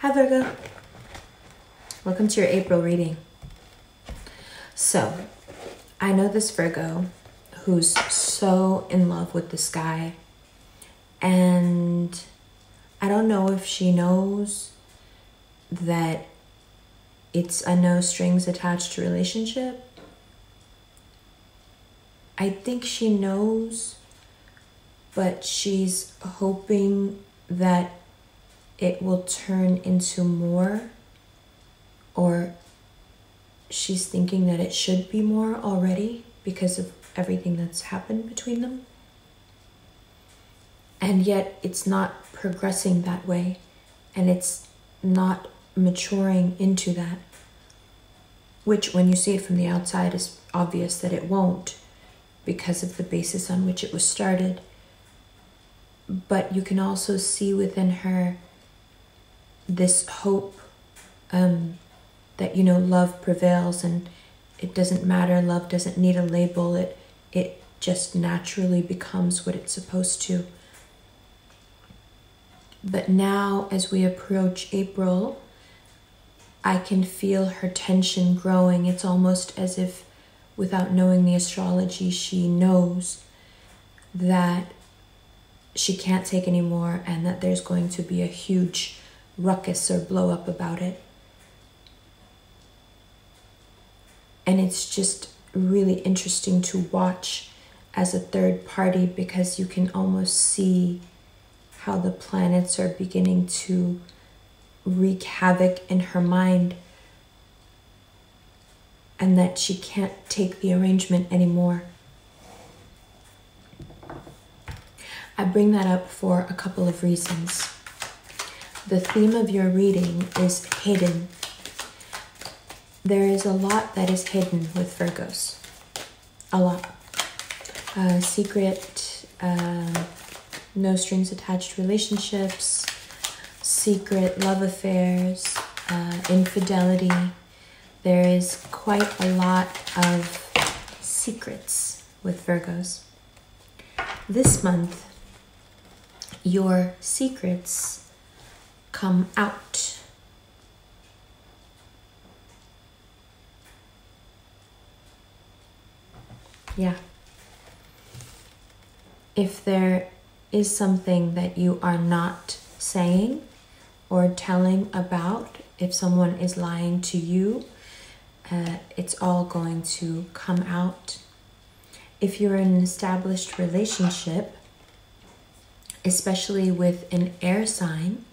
Hi Virgo, welcome to your April reading. So, I know this Virgo who's so in love with the sky, and I don't know if she knows that it's a no strings attached relationship. I think she knows, but she's hoping that it will turn into more, or she's thinking that it should be more already because of everything that's happened between them. And yet it's not progressing that way, and it's not maturing into that, which when you see it from the outside is obvious that it won't because of the basis on which it was started. But you can also see within her this hope that, love prevails, and it doesn't matter. Love doesn't need a label. It just naturally becomes what it's supposed to. But now, as we approach April, I can feel her tension growing. It's almost as if, without knowing the astrology, she knows that she can't take any more and that there's going to be a huge ruckus or blow up about it. And it's just really interesting to watch as a third party, because you can almost see how the planets are beginning to wreak havoc in her mind, and that she can't take the arrangement anymore. I bring that up for a couple of reasons. The theme of your reading is hidden. There is a lot that is hidden with Virgos. A lot. Secret, no strings attached relationships, secret love affairs, infidelity. There is quite a lot of secrets with Virgos. This month, your secrets come out. Yeah. If there is something that you are not saying or telling about, if someone is lying to you, it's all going to come out. If you're in an established relationship, especially with an air sign,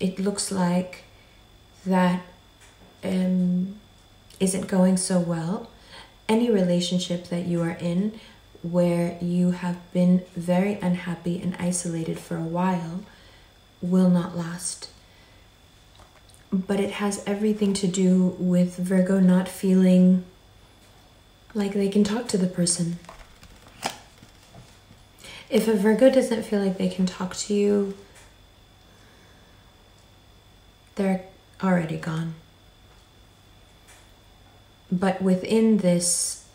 it looks like that isn't going so well. Any relationship that you are in where you have been very unhappy and isolated for a while will not last. But it has everything to do with Virgo not feeling like they can talk to the person. If a Virgo doesn't feel like they can talk to you, they're already gone. But within this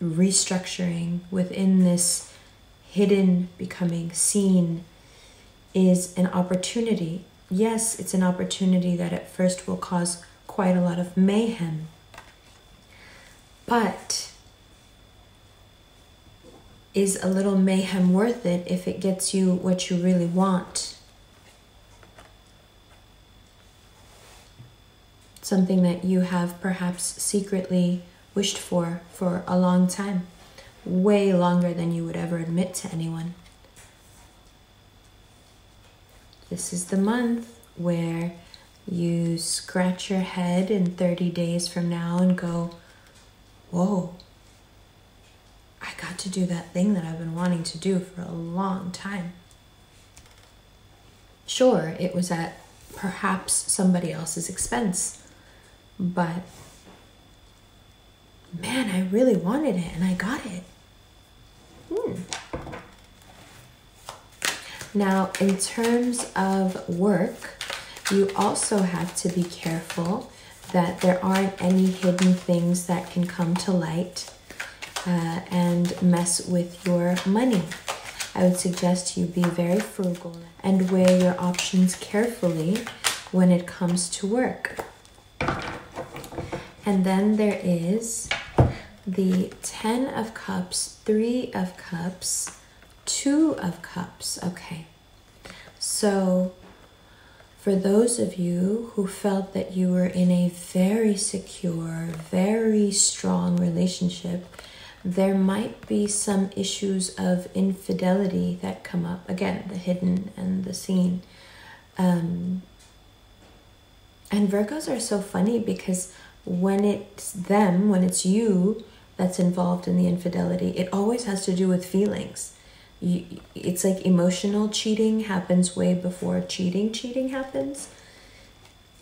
restructuring, within this hidden becoming seen, is an opportunity. Yes, it's an opportunity that at first will cause quite a lot of mayhem. But is a little mayhem worth it if it gets you what you really want? Something that you have perhaps secretly wished for a long time, way longer than you would ever admit to anyone. This is the month where you scratch your head in 30 days from now and go, whoa, I got to do that thing that I've been wanting to do for a long time. Sure, it was at perhaps somebody else's expense, but man, I really wanted it and I got it. Now, in terms of work, you also have to be careful that there aren't any hidden things that can come to light and mess with your money. I would suggest you be very frugal and weigh your options carefully when it comes to work. And then there is the 10 of Cups, 3 of Cups, 2 of Cups. Okay, so for those of you who felt that you were in a very secure, very strong relationship, there might be some issues of infidelity that come up. Again, the hidden and the seen. And Virgos are so funny because when it's them, when it's you that's involved in the infidelity, it always has to do with feelings. It's like emotional cheating happens way before cheating happens.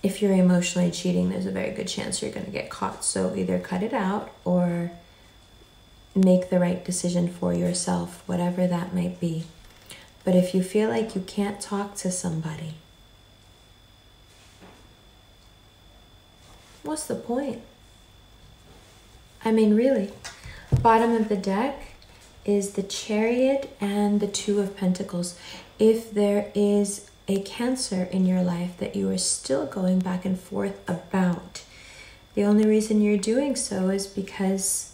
If you're emotionally cheating, there's a very good chance you're going to get caught. So either cut it out or make the right decision for yourself, whatever that might be. But if you feel like you can't talk to somebody, what's the point? I mean, really. Bottom of the deck is the Chariot and the 2 of Pentacles. If there is a Cancer in your life that you are still going back and forth about, the only reason you're doing so is because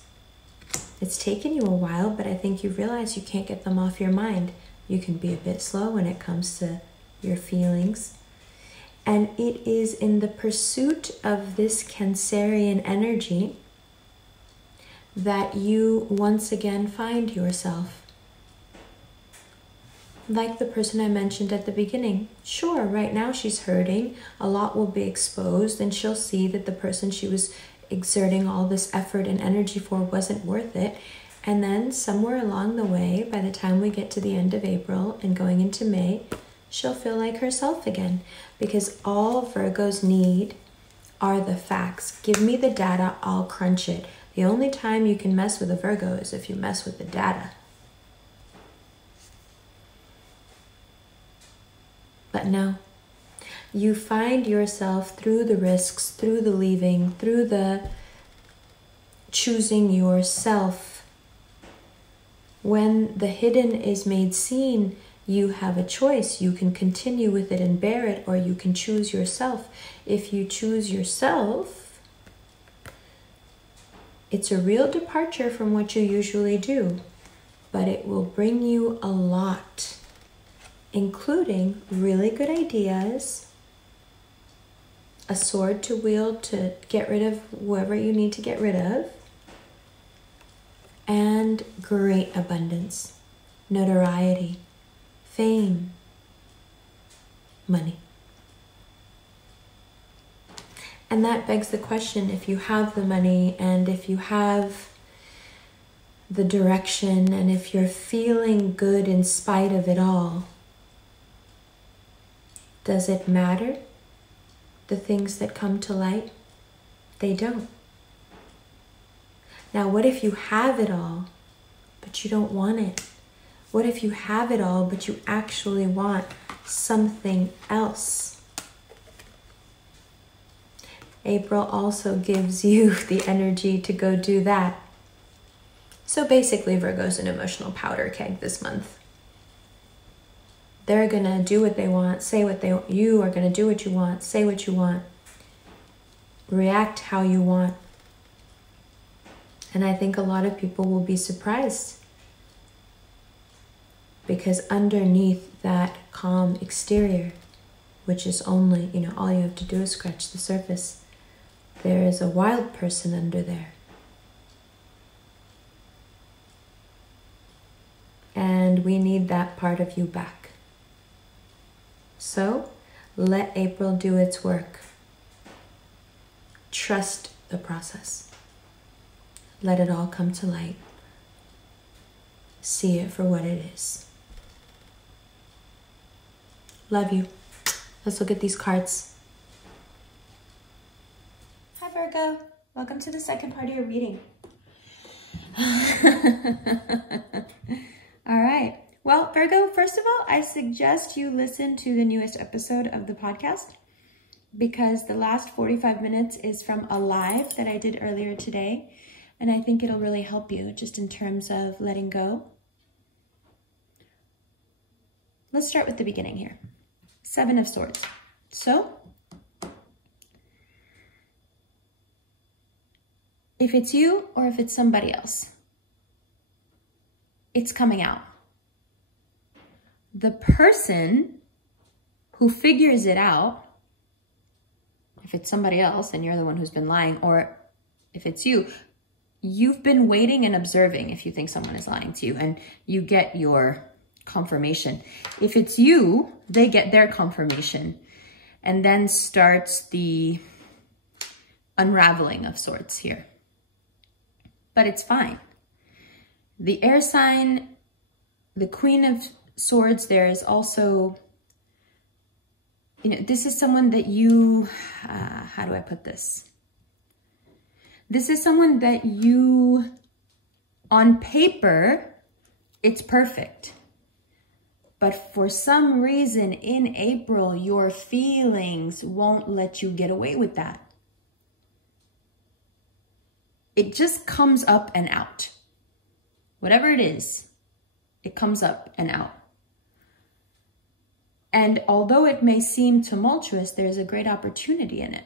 it's taken you a while, but I think you realize you can't get them off your mind. You can be a bit slow when it comes to your feelings. And it is in the pursuit of this Cancerian energy that you once again find yourself. Like the person I mentioned at the beginning. Sure, right now she's hurting. A lot will be exposed and she'll see that the person she was exerting all this effort and energy for wasn't worth it. And then somewhere along the way, by the time we get to the end of April and going into May, she'll feel like herself again. Because all Virgos need are the facts. Give me the data, I'll crunch it. The only time you can mess with a Virgo is if you mess with the data. But no, you find yourself through the risks, through the leaving, through the choosing yourself. When the hidden is made seen, you have a choice. You can continue with it and bear it, or you can choose yourself. If you choose yourself, it's a real departure from what you usually do, but it will bring you a lot, including really good ideas, a sword to wield to get rid of whoever you need to get rid of, and great abundance, notoriety, fame, money. And that begs the question, if you have the money and if you have the direction and if you're feeling good in spite of it all, does it matter? The things that come to light? They don't. Now, what if you have it all, but you don't want it? What if you have it all, but you actually want something else? April also gives you the energy to go do that. So basically, Virgo's an emotional powder keg this month. They're gonna do what they want, say what they want. You are gonna do what you want, say what you want, react how you want. And I think a lot of people will be surprised, because underneath that calm exterior, which is only, all you have to do is scratch the surface, there is a wild person under there. And we need that part of you back. So let April do its work. Trust the process. Let it all come to light. See it for what it is. Love you. Let's look at these cards. Hi Virgo. Welcome to the second part of your reading. All right. Well, Virgo, first of all, I suggest you listen to the newest episode of the podcast, because the last 45 minutes is from a live that I did earlier today. And I think it'll really help you just in terms of letting go, let's start with the beginning here. 7 of Swords. So, if it's you or if it's somebody else, it's coming out. The person who figures it out, if it's somebody else and you're the one who's been lying, or if it's you, you've been waiting and observing if you think someone is lying to you, and you get your confirmation. If it's you, they get their confirmation, and then starts the unraveling of sorts here. But it's fine. The air sign, the Queen of Swords, there is also, you know, this is someone that you, how do I put this? This is someone that you, on paper, it's perfect. But for some reason in April, your feelings won't let you get away with that. It just comes up and out. Whatever it is, it comes up and out. And although it may seem tumultuous, there's a great opportunity in it.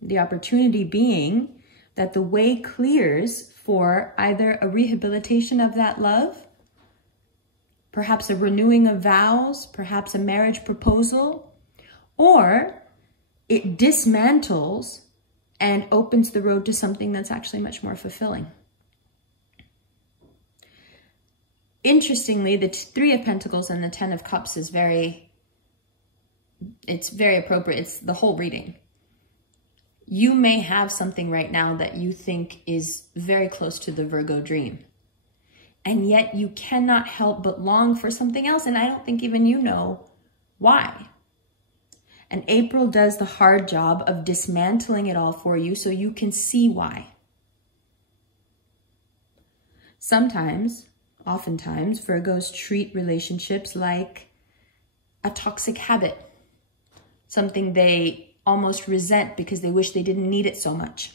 The opportunity being that the way clears for either a rehabilitation of that love, perhaps a renewing of vows, perhaps a marriage proposal, or it dismantles and opens the road to something that's actually much more fulfilling. Interestingly, the 3 of Pentacles and the 10 of Cups is it's very appropriate. It's the whole reading. You may have something right now that you think is very close to the Virgo dream. And yet you cannot help but long for something else. And I don't think even you know why. And April does the hard job of dismantling it all for you so you can see why. Sometimes, oftentimes, Virgos treat relationships like a toxic habit. Something they almost resent because they wish they didn't need it so much.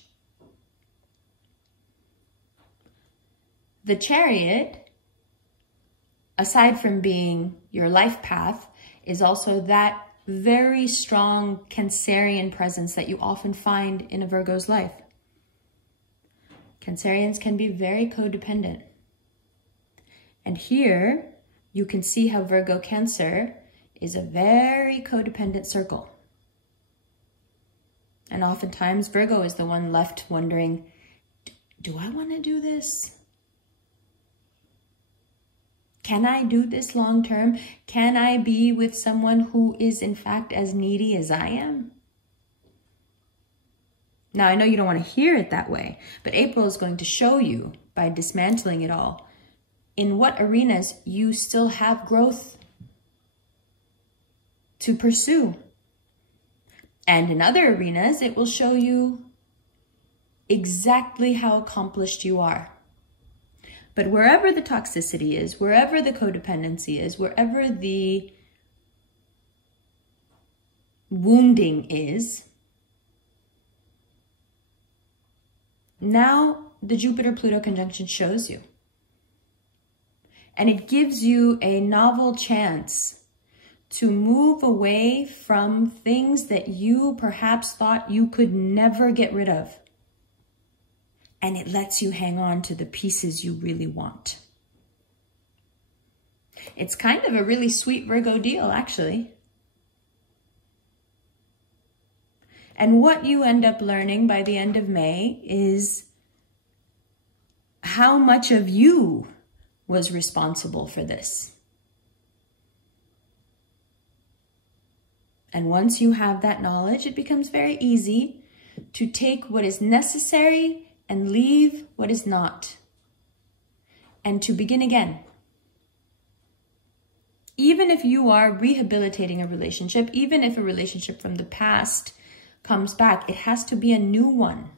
The Chariot, aside from being your life path, is also that very strong Cancerian presence that you often find in a Virgo's life. Cancerians can be very codependent. And here you can see how Virgo Cancer is a very codependent circle. And oftentimes Virgo is the one left wondering, do I want to do this? Can I do this long term? Can I be with someone who is in fact as needy as I am? Now, I know you don't want to hear it that way, but April is going to show you by dismantling it all in what arenas you still have growth to pursue. And in other arenas, it will show you exactly how accomplished you are. But wherever the toxicity is, wherever the codependency is, wherever the wounding is, now the Jupiter-Pluto conjunction shows you. And it gives you a novel chance to move away from things that you perhaps thought you could never get rid of. And it lets you hang on to the pieces you really want. It's kind of a really sweet Virgo deal, actually. And what you end up learning by the end of May is how much of you was responsible for this. And once you have that knowledge, it becomes very easy to take what is necessary and leave what is not, and to begin again. Even if you are rehabilitating a relationship, even if a relationship from the past comes back, it has to be a new one,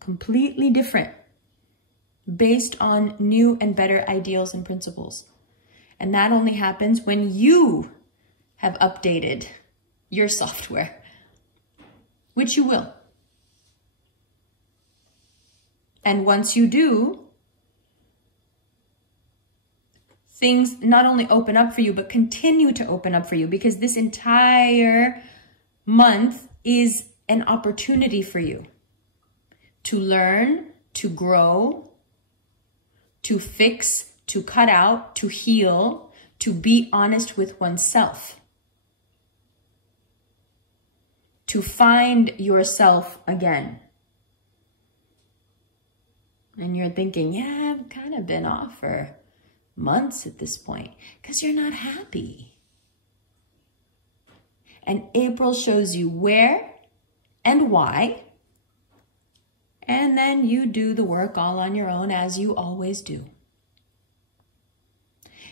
completely different, based on new and better ideals and principles. And that only happens when you have updated your software, which you will. And once you do, things not only open up for you, but continue to open up for you, because this entire month is an opportunity for you to learn, to grow, to fix, to cut out, to heal, to be honest with oneself, to find yourself again. And you're thinking, yeah, I've kind of been off for months at this point, because you're not happy. And April shows you where and why. And then you do the work all on your own, as you always do.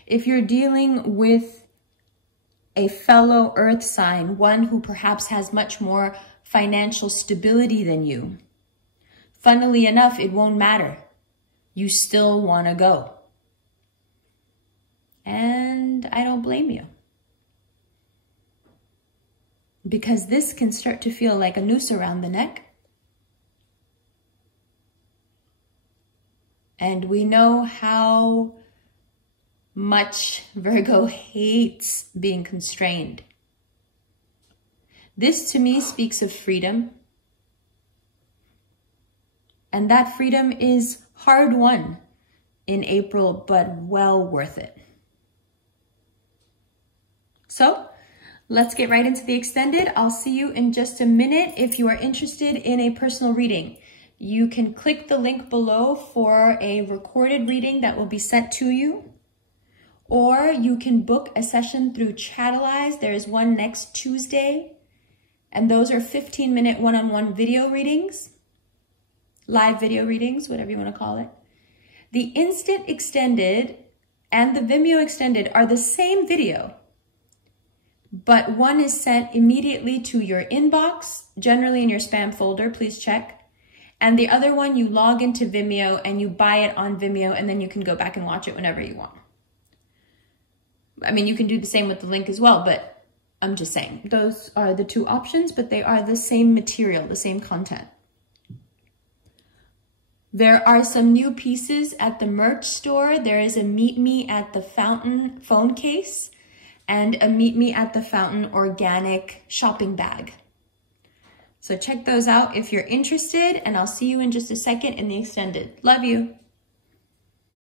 If you're dealing with a fellow earth sign, one who perhaps has much more financial stability than you, funnily enough, it won't matter. You still want to go. And I don't blame you. Because this can start to feel like a noose around the neck. And we know how much Virgo hates being constrained. This to me speaks of freedom. And that freedom is hard won in April, but well worth it. So let's get right into the extended. I'll see you in just a minute. If you are interested in a personal reading, you can click the link below for a recorded reading that will be sent to you. Or you can book a session through Chatelize. There is one next Tuesday. And those are 15-minute one-on-one video readings. Live video readings, whatever you want to call it. The Instant Extended and the Vimeo Extended are the same video, but one is sent immediately to your inbox, generally in your spam folder, please check. And the other one, you log into Vimeo and you buy it on Vimeo, and then you can go back and watch it whenever you want. I mean, you can do the same with the link as well, but I'm just saying, those are the two options, but they are the same material, the same content. There are some new pieces at the merch store. There is a Meet Me at the Fountain phone case and a Meet Me at the Fountain organic shopping bag. So check those out if you're interested, and I'll see you in just a second in the extended. Love you.